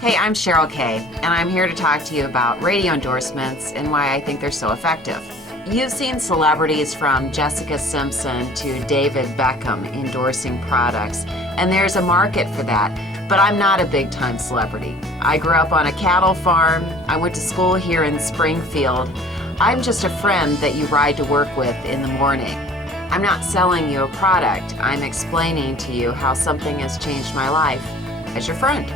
Hey, I'm Cheryl Kay, and I'm here to talk to you about radio endorsements and why I think they're so effective. You've seen celebrities from Jessica Simpson to David Beckham endorsing products, and there's a market for that, but I'm not a big-time celebrity. I grew up on a cattle farm. I went to school here in Springfield. I'm just a friend that you ride to work with in the morning. I'm not selling you a product. I'm explaining to you how something has changed my life as your friend.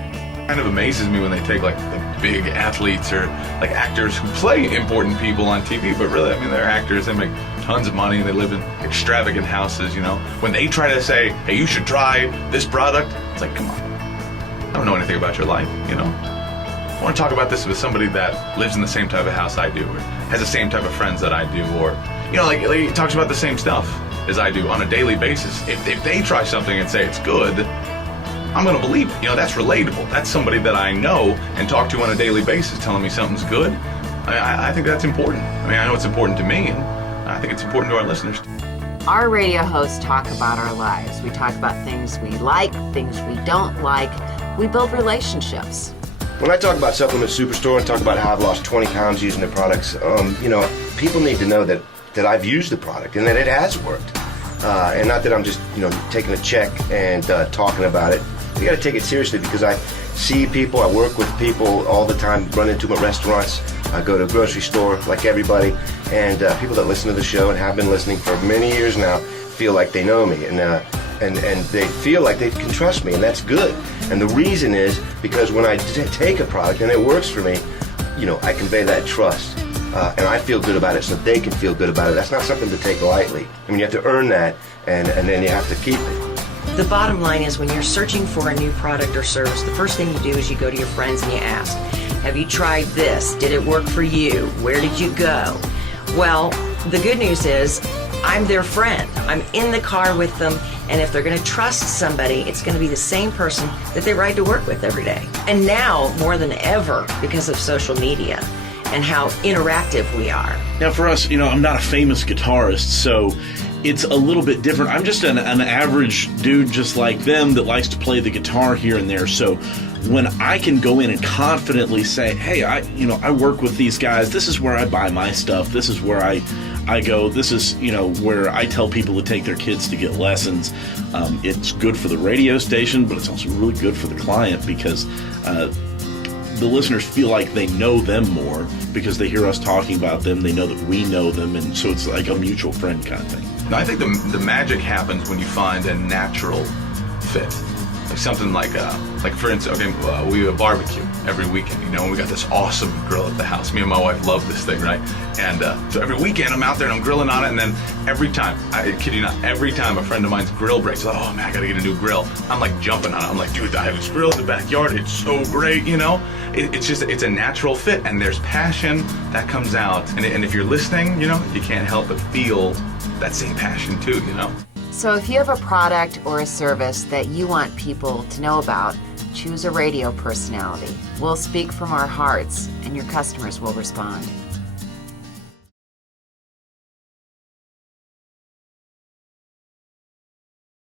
Kind of amazes me when they take like the big athletes or like actors who play important people on TV, but really, I mean, they're actors, they make tons of money, they live in extravagant houses, you know. When they try to say, hey, you should try this product, it's like, come on, I don't know anything about your life, you know. I want to talk about this with somebody that lives in the same type of house I do, or has the same type of friends that I do, or, you know, like talks about the same stuff as I do on a daily basis. If they try something and say it's good, I'm going to believe it. You know, that's relatable. That's somebody that I know and talk to on a daily basis telling me something's good. I think that's important. I mean, I know it's important to me, and I think it's important to our listeners. Our radio hosts talk about our lives. We talk about things we like, things we don't like. We build relationships. When I talk about Supplement Superstore and talk about how I've lost 20 pounds using the products, you know, people need to know that I've used the product and that it has worked. And not that I'm just, you know, taking a check and talking about it. You got to take it seriously because I see people, I work with people all the time, run into them at restaurants, I go to a grocery store like everybody, and people that listen to the show and have been listening for many years now feel like they know me, and they feel like they can trust me, and that's good. And the reason is because when I take a product and it works for me, you know, I convey that trust. And I feel good about it so they can feel good about it. That's not something to take lightly. I mean, you have to earn that, and then you have to keep it. The bottom line is when you're searching for a new product or service, the first thing you do is you go to your friends and you ask, have you tried this? Did it work for you? Where did you go? Well, the good news is I'm their friend. I'm in the car with them, and if they're going to trust somebody, it's going to be the same person that they ride to work with every day. And now, more than ever, because of social media and how interactive we are. Now for us, you know, I'm not a famous guitarist, so it's a little bit different. I'm just an average dude just like them that likes to play the guitar here and there. So when I can go in and confidently say, hey, I work with these guys. This is where I buy my stuff. This is where I go. This is, you know, where I tell people to take their kids to get lessons. It's good for the radio station, but it's also really good for the client because the listeners feel like they know them more because they hear us talking about them. They know that we know them, and so it's like a mutual friend kind of thing. Now, I think the magic happens when you find a natural fit. Like something like for instance, okay, we have a barbecue every weekend, you know, and we got this awesome grill at the house. Me and my wife love this thing, right? And so every weekend I'm out there and I'm grilling on it, and then every time, I kid you not, every time a friend of mine's grill breaks, like, oh man, I gotta get a new grill. I'm like jumping on it. I'm like, dude, I have this grill in the backyard. It's so great, you know? It's a natural fit, and there's passion that comes out. And if you're listening, you know, you can't help but feel that same passion too, you know? So if you have a product or a service that you want people to know about, choose a radio personality. We'll speak from our hearts, and your customers will respond.